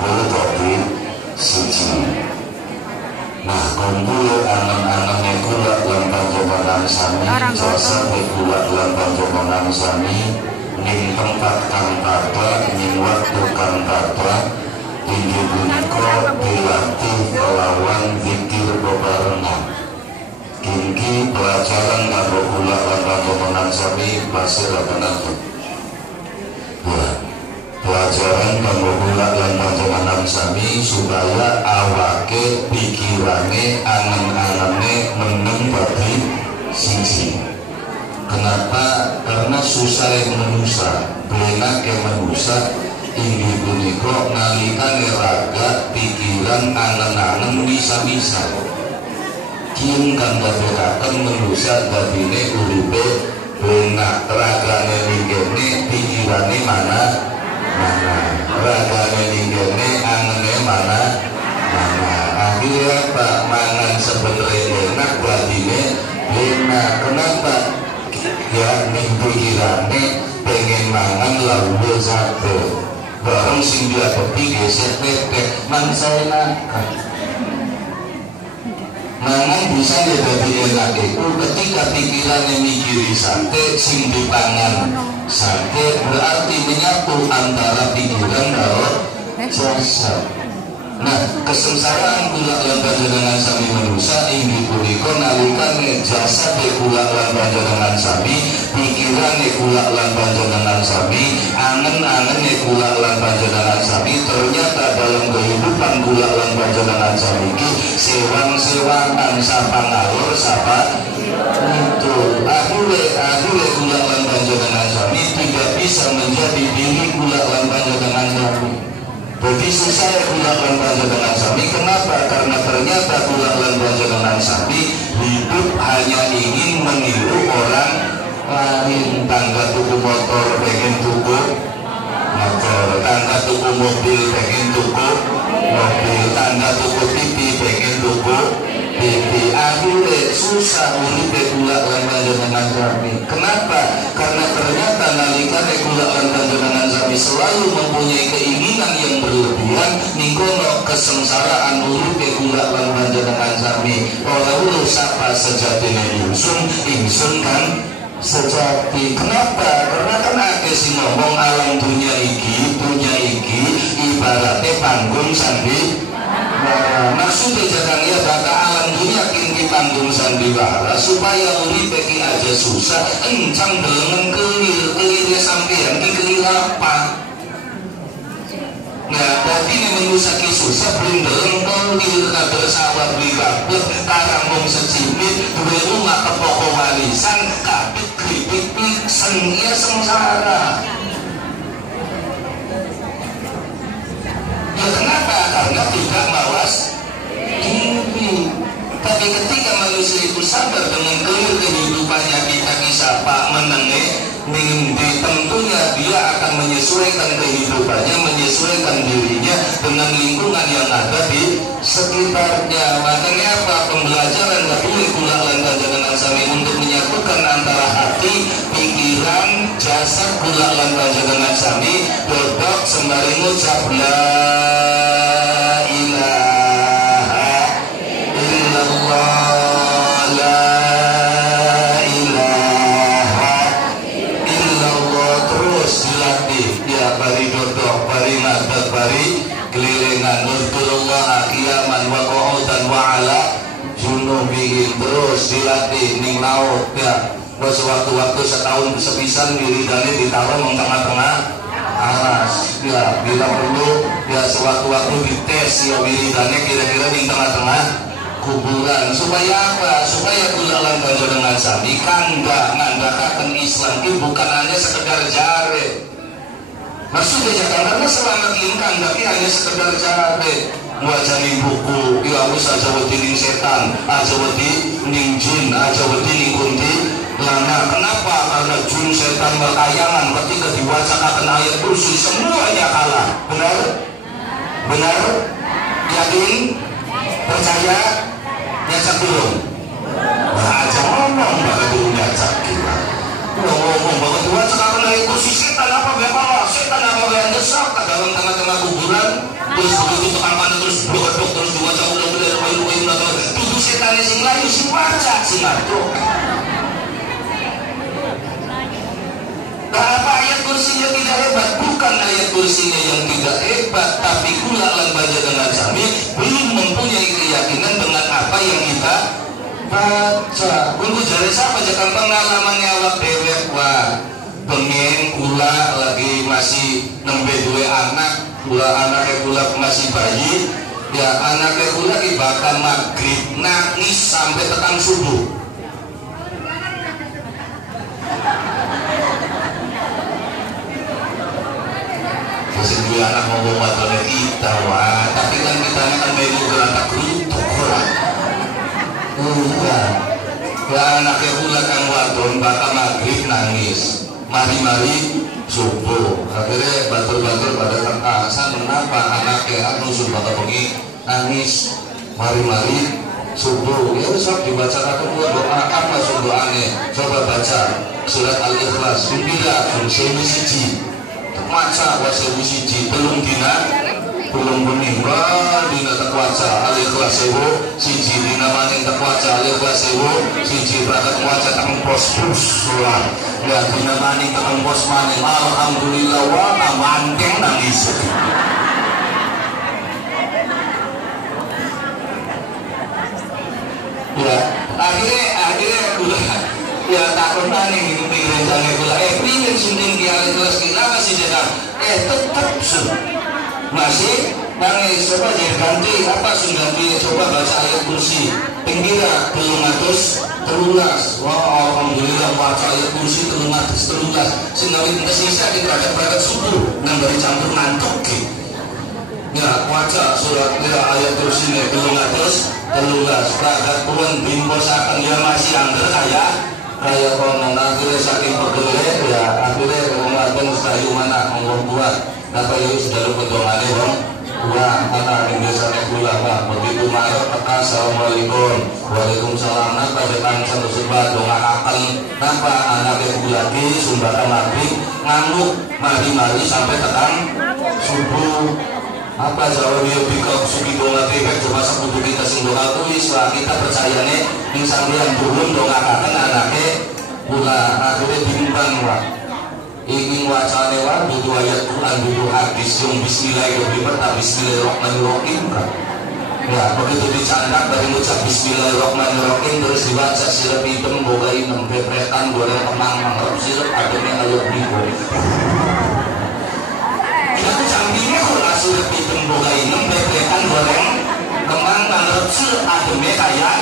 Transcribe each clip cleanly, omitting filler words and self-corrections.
kumpul jadi siji. Nah kumpul angan-angannya kula lan panjenengan sami, jasa kula lan panjenengan sami ning tempat kang pada, ning waktu kang pada, inggih punika dilatih kelawan zikir bebarengan. Kini pelajaran kanggo kula lan panjenengan sami pasiraken aku. Pelajaran kanggo kula lan panjenengan sami supaya awake pikirane angen-angene meneng dadi siji. Kenapa? Karena susah manusia, benake manusia inggih punika nalikane raga pikiran angen-angen bisa-bisa. Kin kang dadosaken manusia dadine uripe benak, ragane ningene pikirane mana ragane ningene angene mana akhirnya Pak mangan sebenarnya enak dadine benak. Kenapa? Ya ning pikirane pengen mangan lalu satu bareng sing dia geser tetek man saya enak mangan bisa jadi enak itu ketika pikirannya mikiri sate sing dipangan sate berarti menyatu antara pikiran karo jasa. Nah kesengsaraan kula lan panjenengan sami manusia inggih punika nalikane jasa kula lan panjenengan sami, pikirane kula lan panjenengan sami, angen-angene kula lan panjenengan sami, ternyata dalam kehidupan kula lan panjenengan sami iki sewang-sewangan sapa ngalor sapa itu akhirnya kula lan panjenengan sami tidak bisa menjadi diri kula lan panjenengan sami. Jadi susah kula lan panjenengan sami. Kenapa? Karena ternyata kula lan panjenengan sami hidup hanya ingin meniru orang lain. Tangga tuku motor pengen tuku motor, tangga tuku mobil pengen tuku mobil, tangga tuku TV pengen tuku TV. Akhirnya susah uripe kula lan panjenengan sami. Kenapa? Karena ternyata nalikane kula lan panjenengan sami selalu mempunyai keinginan yang berlebihan ningkono kesengsaraan uripe kula lan panjenengan sami. Ora ulu sapa sejatine ingsun kan sejati. Kenapa? Karena kan akeh sing ngomong alam dunia iki ibaratnya panggung sandiwara. Maksudnya jangan ya kata alam dunia kini panggung sandiwara supaya uripe ki aja susah encang delengen kelirnya sampean ki kelir apa? Nah, tadi ini menusaki susah belum deleng kelir kader sawah beli kabut tarambung secimit duwe rumah ke pokok warisan kabut keripik piksen ya sengsara. Ya kenapa? Karena tidak mawas diri. Tapi ketika manusia itu sadar dengan kelir kehidupannya kita kisah Pak menenge tentunya dia akan menyesuaikan kehidupannya, menyesuaikan dirinya dengan lingkungan yang ada di sekitarnya. Makanya apa? Pembelajaran dari kula lan panjenengan sami untuk menyatukan antara hati, pikiran, jasad kula lan panjenengan sami dodok sembari ngucap la ilaha illallah. Bari dodok, bari ngadeg, bari kelilingan nurkulullah akiyaman wa qu'udan wa ala junubihim. Terus dilatih ning laut ya. Sewaktu-waktu setahun sepisan wiridane ditaruh di tengah-tengah alas ya. Bila perlu ya sewaktu-waktu dites ya wiridane kira-kira di tengah-tengah kuburan. Supaya apa? Supaya kula lan panjenengan sami ngandhakaken Islam iki bukan hanya sekedar jare. Maksudnya jangan karena selamat lingkang tapi hanya sekedar jare wajani buku ya wis aja wedi ning setan, aja wedi ning jin, aja wedi ning kunti lana. Kenapa? Karena jin setan berkayangan ketika dibacakan ayat kursi semuanya kalah. Benar? Yakin? Percaya? Nyacak belum? Nah aja ngomong bakal dulu nyacak kita ngomong bahwa Tuhan sekarang dari kursi setan apa bapak setan apa yang besar ke dalam tengah-tengah kuburan terus begitu tekan mana terus blok terus dua jauh tubuh setan sing layu sing waca sing ngatur. Kenapa ayat kursinya tidak hebat? Bukan ayat kursinya yang tidak hebat, tapi kula lan baca dengan jami belum mempunyai keyakinan dengan apa yang kita baca. Untuk jari siapa jangan pengalamannya awak dewek wah pengen kula lagi masih nembe dua anak, kula anaknya kula masih bayi, ya anaknya kula bakal maghrib nangis sampai tekan subuh. Masih dua anak ngomong matanya kita wah, tapi kan kita kan bayi berantak kerutuk orang. Ya anaknya kula kang wadon bakal maghrib nangis. Mari-mari subuh akhirnya batur-batur pada tangkasan kenapa anaknya anu sudah bengi nangis mari-mari subuh ya sok dibaca kedua doa apa doanya coba baca surat Al-Ikhlas pimpinan sewu siji maca sewu siji belum dina belum bening dina terwaca Al-Ikhlas sewu siji dina maning terwaca Al-Ikhlas sewu siji berangkat waca tang pos-pos ya dina maning tang pos maning alhamdulillah wa manteng nangis. Ya akhirnya udah ya takut maning itu pikiran jangan gula pilih sunting di Al-Ikhlas kita masih jalan tetap masih nangis coba jadi ganti apa ganti coba baca ayat kursi pinggira 313 wah alhamdulillah baca ayat kursi 313 sehingga kita sisa kita ada berangkat subuh dan dari campur ngantuk ya baca surat ayat kursi 313 berangkat turun bimbos akan dia masih angker kayak konon akhirnya saking pegele ya akhirnya ngomongin sayu mana ngomong buat napa itu sudah lupa doangane bang wah anak biasanya gula bang begitu marah kata assalamualaikum waalaikumsalam napa jangan sebat doa akal napa anaknya gula di sumbatan nabi ngangguk mari-mari sampai tekan subuh apa jauh dia bikok suki doa bebek coba sekutu kita sing doa tulis lah kita percaya nih yang sambilan turun doa akan anaknya gula akhirnya diumpan wah ingin wacane wa butuh ayat Quran butuh hadis yang bismillahirrahmanirrahim bismillahirrahmanirrahim ya begitu dicandak dari ucap bismillahirrahmanirrahim terus dibaca sirup hitam boga inem bepretan goreng kemang mangrove sirup adanya ayat bigo itu canggihnya kalau sirup hitam boga inem bepretan goreng kemang mangrove sirup adanya kayak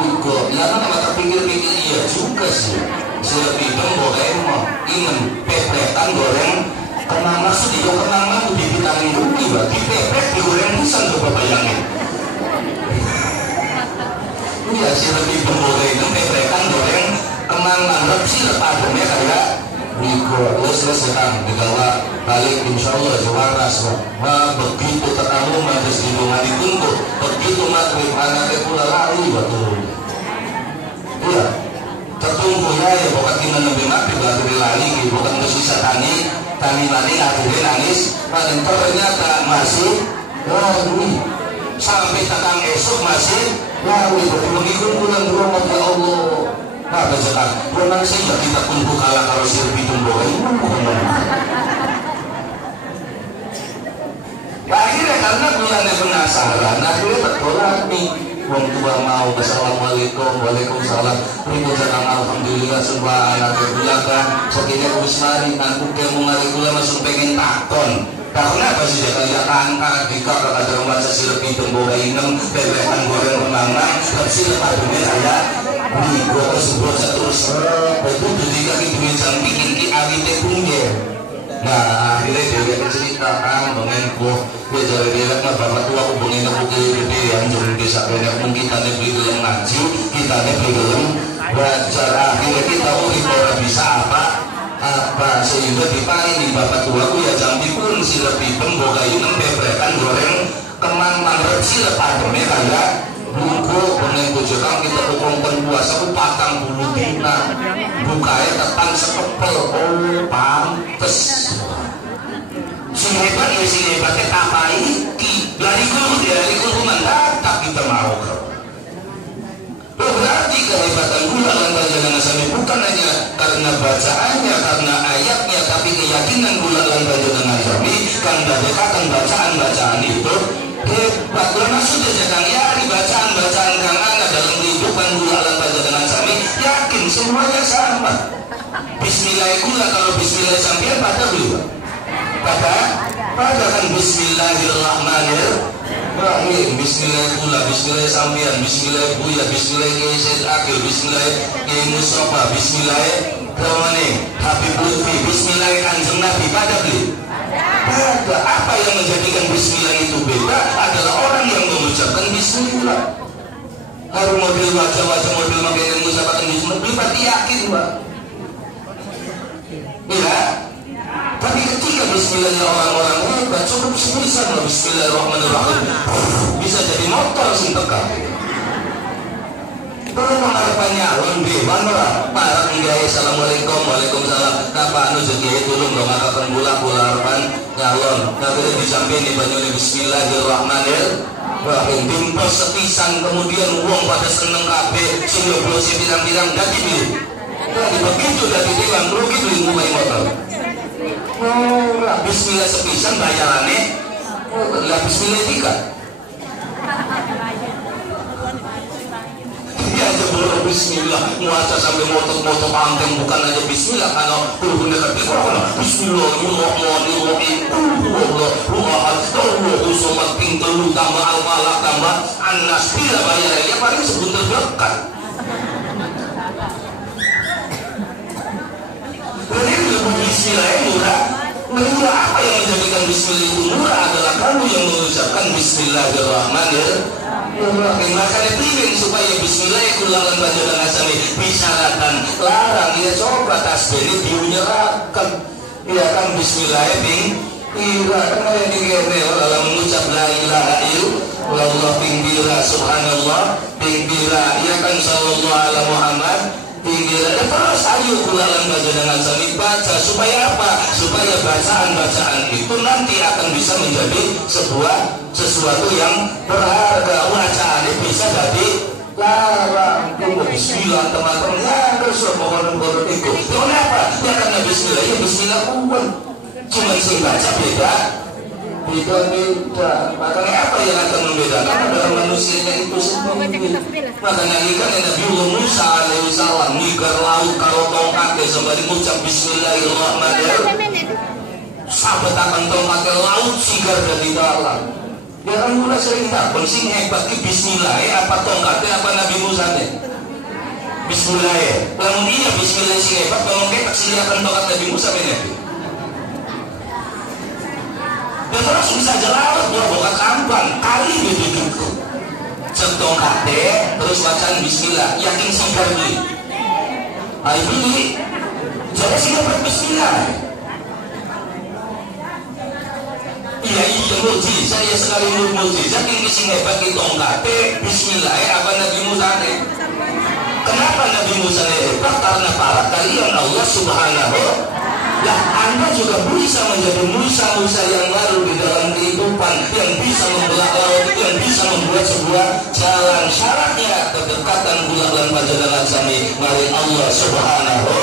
bigo ya kan mata pikir-pikir iya juga sih sirup hitam boga inem pepretan goreng kenang maksud itu kenang mah di vitamin rugi bah dipepret digoreng pisan coba bayangin iya sirup hitam boga inem pepretan goreng kenang mangrove sirup adanya kayak bigo terus sekarang digawa balik insyaallah sewaras wah begitu tetamu majlis di rumah ditunggu begitu maghrib anaknya pula lari betul iya tertunggu ya bukan kita lebih mati berarti lari bukan tersisa tani lari akhirnya nangis dan ternyata masih sampai tentang esok masih lari mengikut bulan rahmat ya Allah nah betul bulan sehingga kita kumpul kalah kalau sirup hitam boga akhirnya karena bulannya penasaran akhirnya bertolak nih wong tua mau assalamualaikum waalaikumsalam ribut jangan alhamdulillah semua anak belakang sekiranya usmari nanti dia mau ngari gula masuk pengen takon karena apa sih dia kayak angka dikak ada rumah sirup hitam boga inem bebekan goreng penangan sirup adanya saya gue tersebut terus itu ketika kita bisa bikin ki awite punggir nah akhirnya dia ceritakan mengenku dia jadi dia kan bapak tua aku pengen aku ke yang jadi desa banyak mungkin kita beli dalam ngaji kita beli dalam belajar akhirnya kita orang bisa apa sehingga dipakai di bapak tuaku ya jambi pun sirup hitam boga inem bebekan goreng kemang mangrove sirup ademnya kayak buku pengen bujurang kita ukungkan puasa ku patang bulu dina bukanya tetang sekepel pantes si hebat ya si hebatnya tapai kehebatan gula lan panjenengan sami bukan hanya karena bacaannya, karena ayatnya, tapi keyakinan gula lan panjenengan sami kan dadekaken bacaan-bacaan itu hebat. Lan maksudnya jangan yari bacaan-bacaan kang ana dalam kehidupan gula lan panjenengan sami yakin semuanya sama. Bismillah gula kalau bismillah sampean pada belum? Pada kan bismillahirrahmanirrahim. Bismillah gula, bismillah sampean, bismillah buya, bismillah Said Akil, bismillah Mustafa, bismillah Habib Lutfi, bismillah Kanjeng Nabi pada belum? Pada. Apa yang menjadikan bismillah itu beda adalah orang yang mengucapkan bismillah. Kalau model wajah-wajah model makanya mengucapkan bismillah berarti yakin Pak. Ya. Tapi ketika bismillahnya orang-orang hebat cukup semisal bismillahirrahmanirrahim bisa jadi motor sing tekan. Kalau mengharapannya londe mana para nggih assalamualaikum waalaikumsalam napa anu jadi tulung dong ngakaken bola harapan nyalon nanti disampaikan di banyune bismillahirrahmanirrahim dimpos sepisan kemudian wong pada seneng kabeh sing nyoblosi pirang-pirang dadi pilih. Jadi begitu dadi dewan rugi lingkungan motor. Bismillah sepisan bayarannya lah bismillah tiga ya jebol bismillah muaca sampai motok-motok angkeng bukan aja bismillah kalau hurufnya ketik orang bismillahirrahmanirrahim Allahu somad ping telu tambah al-falaq tambah an-nas bila bayarannya paling sebentar dekat. Jadi bismillah murah. Murah apa yang menjadikan bismillah itu murah adalah kamu yang mengucapkan bismillahirrahmanirrahim. Makanya pilih supaya bismillah kulangan panjenengan sami bisyaratan larang ya coba tasbih diunyerakan. Ya kan bismillah ping ira kan yang dikene dalam mengucap la ilaha illallah ping bira subhanallah ping bira ya kan sallallahu alaihi Muhammad tinggal ada terus ayo kulangan panjenengan sami baca supaya apa? Supaya bacaan-bacaan itu nanti akan bisa menjadi sesuatu yang berharga. Bacaannya bisa jadi larang. Bismillah teman-teman ya terus mohon-mohon itu. Kenapa? Ya karena bismillah ya bismillah pun cuma sing baca beda. Makanya apa yang akan membedakan adalah manusianya itu sendiri. Makanya ikan Nabi Musa alaihissalam nigar laut kalau tongkatnya sembari mengucap bismillahirrahmanirrahim sahabat akan tongkatnya laut sigar dari dalam. Ya kan mulai sering tak sing hebat di bismillah apa tongkatnya apa Nabi Musa nya bismillah namun iya bismillah sing hebat kalau kita sediakan tongkat Nabi Musa menjadi dan terus bisa jalan bukan kampang kali begitu centong kate terus bacaan bismillah yakin singkar beli ayo beli jadi sih dapat bismillah iya muji saya sekali muji saking sing hebat di tongkate bismillah apa Nabi Musa kenapa Nabi Musa hebat karena para kalian Allah subhanahu. Nah, Anda juga bisa menjadi Musa-Musa yang baru di dalam kehidupan yang bisa membelah laut, yang bisa membuat sebuah jalan. Syaratnya kedekatan bulan panjenengan sami mari Allah subhanahu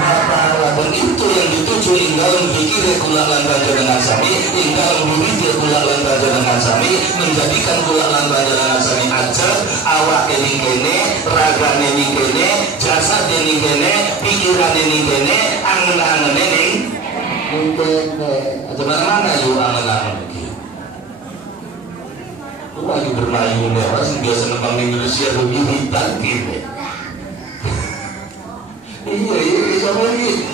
wa ta'ala. Dan itu yang dituju dalam pikir bulan panjenengan sami, dalam wirid bulan panjenengan sami menjadikan bulan panjenengan sami ajar awak ini kene, raga ini kene, jasad ini kene, pikiran ini kene, angan-angan ini kene. Aja mana yuk angan-angan begini. Lagi bermain nih, orang biasa nempang di Indonesia begini tangkir. Iya, sama ini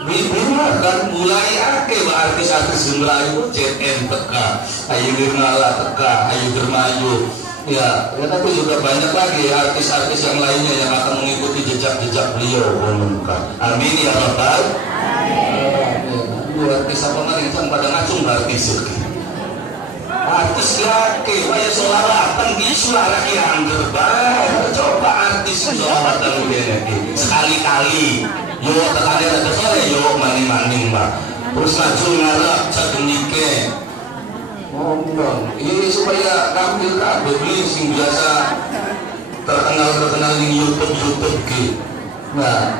Bima kan mulai ake artis-artis Melayu CN teka, ayu Nirmala teka, ayu Dermayu. Ya tapi juga banyak lagi artis-artis yang lainnya yang akan mengikuti jejak-jejak beliau. Amin ya rabbal alamin. Artis apa lagi kan pada ngacung artis itu. Artis laki, waya solawatan di suara yang terbaik. Coba artis solawatan begini sekali-kali. Yo terkadang ada sore yo maning-maning mbak. Terus maju ngarep sedemike. Ngomong, ini supaya tampil kabeh sing biasa terkenal di YouTube gitu. Nah,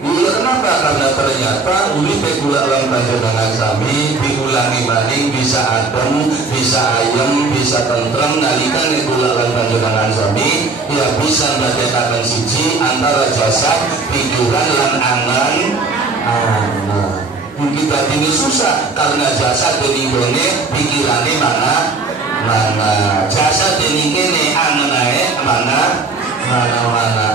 iya kenapa? Karena ternyata uli pekula lang panjenengan sami diulangi maning bisa adem, bisa ayem, bisa tentrem nalikan kula lang panjenengan sami ya bisa ndadekaken siji antara jasad, pikiran lan angan. Kita ini susah karena jasad ini gone, pikirannya mana jasad ini kene, angannya mana.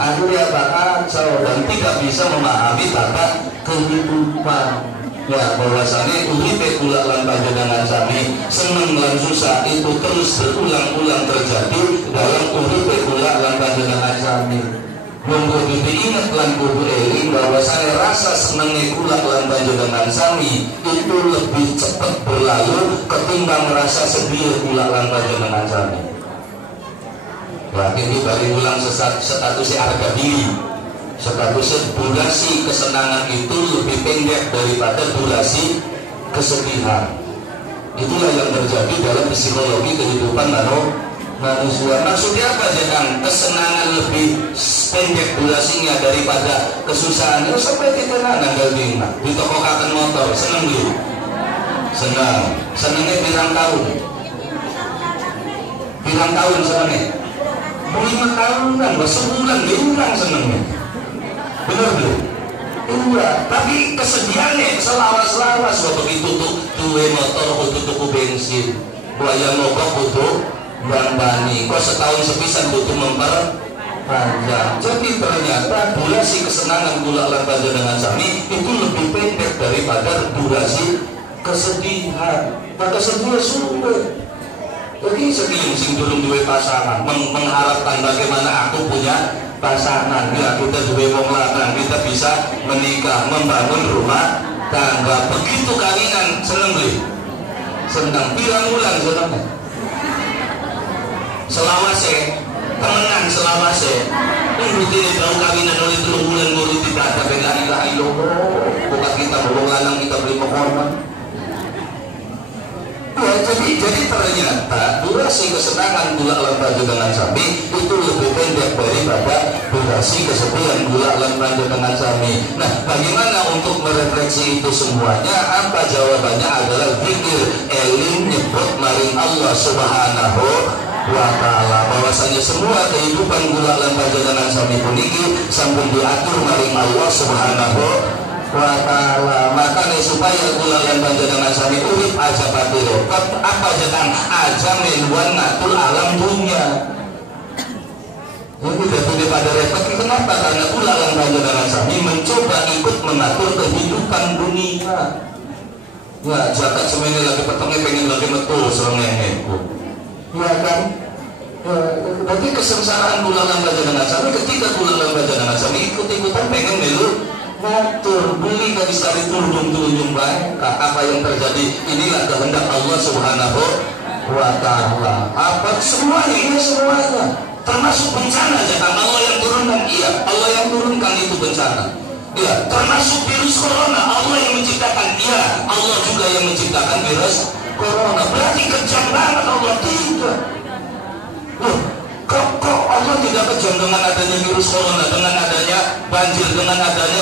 Akhirnya kacau dan tidak bisa memahami tata kehidupan. Ya bahwasanya uripe kula lan panjenengan sami seneng lan susah itu terus berulang-ulang terjadi dalam uripe kula lan panjenengan sami. Monggo diingat lan kudu eling bahwasanya rasa senenge kula lan panjenengan sami itu lebih cepat berlalu ketimbang rasa sedih kula lan panjenengan sami. Lagi ini bari ulang statusnya harga diri, statusnya durasi kesenangan itu lebih pendek daripada durasi kesedihan. Itulah yang terjadi dalam psikologi kehidupan manusia. Maksudnya apa Jekang? Kesenangan lebih pendek durasinya daripada kesusahan. Itu sampai kita nanggal di toko kaken motor seneng dulu, senengnya pirang tahun senengnya 5 tahunan, sebulan diulang senengnya. Bener belum? Iya, tapi kesedihannya selawas-lawas waktu itu tuwe motor kudu tuku bensin, buaya mogok kudu bani, kok setahun sepisan kudu memperpanjang. Jadi ternyata durasi kesenangan kula lan panjenengan sami itu lebih pendek daripada durasi kesedihan. Maka sedih sumber. Jadi sedih sing durung duwe pasangan, mengharapkan bagaimana aku punya pasangan, ya kita duwe wong lanang, kita bisa menikah, membangun rumah tangga. Begitu kawinan seneng beli, senang pirang bulan seneng. Selawase, temenan selawase. Ini tahu kawinan oleh 3 bulan baru tidak ada bela ilaha illallah. Bukan kita wong lanang kita beli menghormat. Ya, jadi ternyata durasi kesenangan gula lan panjenengan sami itu lebih pendek daripada durasi kesedihan gula lan panjenengan sami. Nah, bagaimana untuk merefleksi itu semuanya? Apa jawabannya adalah zikir eling nyebut maring Allah Subhanahu wa ta'ala, bahwasanya semua kehidupan gula lan panjenengan sami puniki sampun diatur maring Allah Subhanahu wa ta'ala. Makanya supaya kula lan panjenengan sami urip aja pati repot apa jeneng aja meluan ngatur alam dunia. Ini udah pada repot. Kenapa? Karena kula lan panjenengan sami mencoba ikut mengatur kehidupan dunia. Ya jakat semene lagi petengnya pengen lagi metu serengenge. Ya kan? Berarti kesengsaraan kula lan panjenengan sami ketika kula lan panjenengan sami ikut-ikutan pengen melu ngatur beli gak bisa ditunjung baik. Apa yang terjadi inilah kehendak Allah Subhanahu wa ta'ala. Apa semuanya ini semuanya termasuk bencana aja kan Allah yang turunkan. Iya, Allah yang turunkan itu bencana. Iya, termasuk virus corona Allah yang menciptakan. Iya, Allah juga yang menciptakan virus corona. Berarti kejam banget Allah tidak. Kok Allah tidak kejam dengan adanya virus corona, dengan adanya banjir, dengan adanya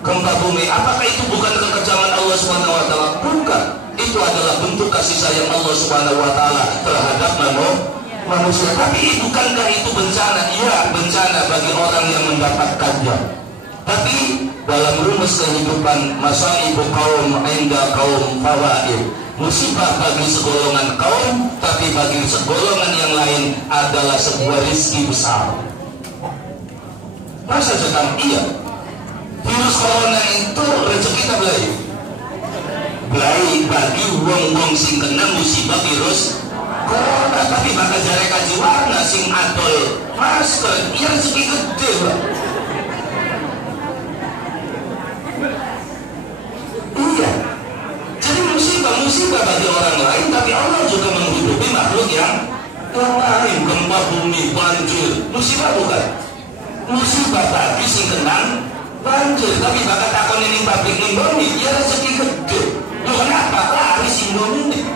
gempa bumi? Apakah itu bukan kekejaman Allah Subhanahu wa ta'ala? Bukan. Itu adalah bentuk kasih sayang Allah Subhanahu wa ta'ala terhadap manusia. Tapi bukankah itu bencana? Iya, bencana bagi orang yang mendapatkannya. Tapi dalam rumus kehidupan masaibu kaum inda kaum fawaid, musibah bagi segolongan kaum, tapi bagi segolongan yang lain adalah sebuah rizki besar. Masa sedang iya virus corona itu rezeki kita belai bagi wong-wong sing kena musibah virus corona, tapi bakal jare kaji warna sing adol masker iya rezeki gede Pak. Iya, jadi musibah bagi orang lain, tapi Allah juga menghidupi makhluk yang lain. Gempa bumi, banjir, musibah bukan? Musibah bagi sing kenang banjir, tapi bakal takon ini pabrik Indomie, ya rezeki gede. Lu kenapa? Laris Indomie.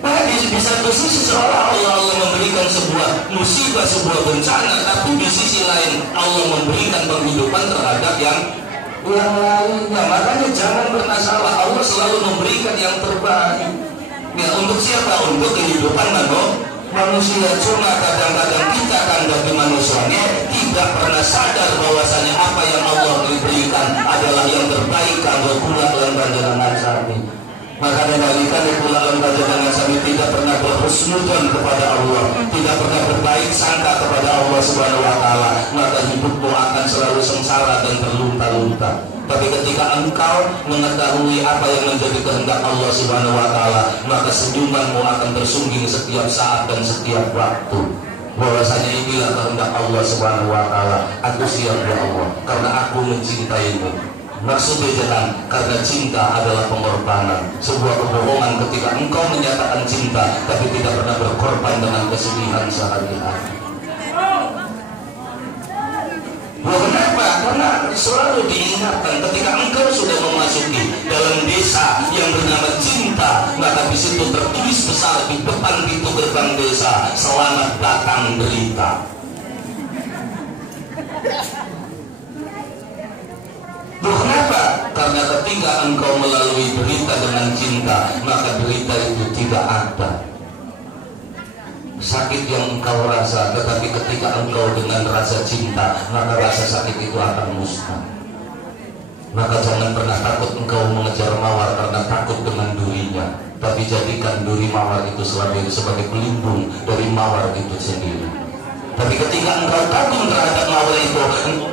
Bagi di satu sisi seolah Allah memberikan sebuah musibah, sebuah bencana, tapi di sisi lain Allah memberikan penghidupan terhadap yang lainnya. Makanya jangan pernah salah, Allah selalu memberikan yang terbaik. Ya, untuk siapa? Untuk kehidupan manusia. Cuma kadang-kadang kita kandang manusianya tidak pernah sadar bahwasanya apa yang Allah berikan adalah yang terbaik. Kalau pula dalam panjangan sapi, maka dikalikan pula dalam panjangan sapi tidak pernah berhusnudzon kepada Allah, tidak pernah berbaik sangka kepada Allah Subhanahu Wa Taala, maka hidupmu akan selalu sengsara dan terlunta-lunta. Tapi ketika engkau mengetahui apa yang menjadi kehendak Allah Subhanahu Wa Taala, maka senyumanmu akan tersungging setiap saat dan setiap waktu. Bahwasanya inilah kehendak Allah Subhanahu Wa Taala. Aku siap ya Allah, karena aku mencintaimu. Maksudnya jangan, karena cinta adalah pengorbanan. Sebuah kebohongan ketika engkau menyatakan cinta, tapi tidak pernah berkorban dengan kesedihan sehari-hari. Kenapa? Karena selalu diingatkan ketika engkau sudah memasuki dalam desa yang bernama cinta, maka di situ tertulis besar di depan pintu gerbang desa, selamat datang derita. Kenapa? Karena ketika engkau melalui derita dengan cinta, maka derita itu tidak ada. Sakit yang engkau rasa, tetapi ketika engkau dengan rasa cinta, maka rasa sakit itu akan musnah. Maka jangan pernah takut engkau mengejar mawar karena takut dengan durinya, tapi jadikan duri mawar itu sebagai pelindung dari mawar itu sendiri. Tapi ketika engkau kagum terhadap mawar itu, engkau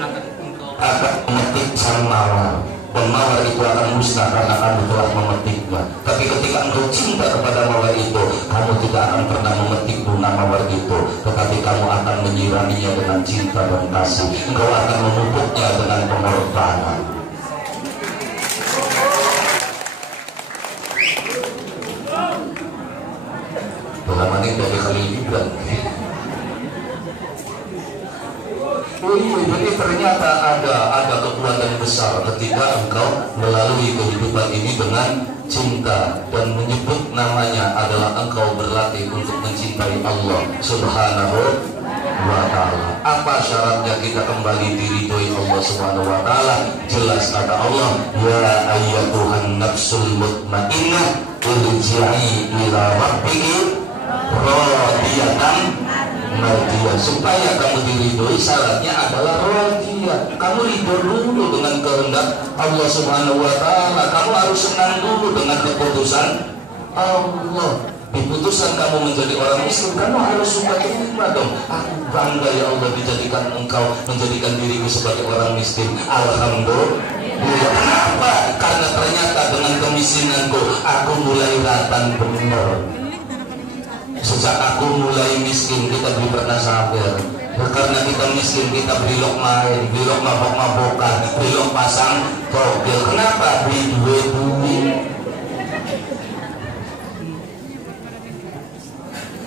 akan memetik sang mawar, dan mawar itu akan musnah karena kamu telah memetiknya. Tapi ketika engkau cinta kepada mawar itu, kamu tidak akan pernah memetik bunga mawar itu, tetapi kamu akan menyiraminya dengan cinta dan kasih. Engkau akan memupuknya dengan pengorbanan. Dalam ini dari Khalil Gibran. Jadi ternyata ada kekuatan besar ketika engkau melalui kehidupan ini dengan cinta, dan menyebut namanya adalah engkau berlatih untuk mencintai Allah Subhanahu Wa Taala. Apa syaratnya kita kembali diridhoi Allah Subhanahu Wa Taala? Jelas kata Allah, ya ayyatuhan nafsul mutmainnah irji'i ila rabbiki radiyatan mardiya. Supaya kamu diridhoi, syaratnya adalah radiyah. Kamu ridho dulu dengan kehendak Allah Subhanahu Wa Taala. Kamu harus senang dulu dengan keputusan Allah. Di putusan kamu menjadi orang Muslim, kamu harus suka terima dong. Aku bangga ya Allah dijadikan engkau, menjadikan diriku sebagai orang miskin. Alhamdulillah. Kenapa? Karena ternyata dengan kemiskinanku aku mulai ratan benar. Sejak aku mulai miskin, kita beli pernah sabar. Karena kita miskin, kita beli lok main, beli lok mabok-mabokan, beli lok pasang togel. Kenapa? Beli duit.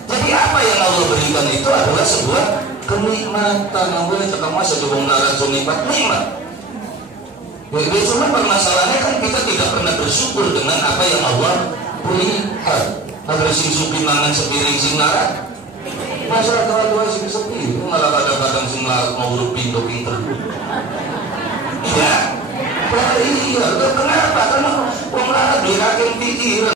Jadi apa yang Allah berikan itu adalah sebuah kenikmatan. Yang boleh cakap masa coba menarik nikmat. Jadi cuma permasalahannya kan kita tidak pernah bersyukur dengan apa yang Allah berikan. Ada sing supi mangan sepiring sing larat. Masa tua sing sepi, malah kadang-kadang sing larat mau urut pintu pinter. Iya. Iya, kenapa? Karena wong larat dirakin pikiran.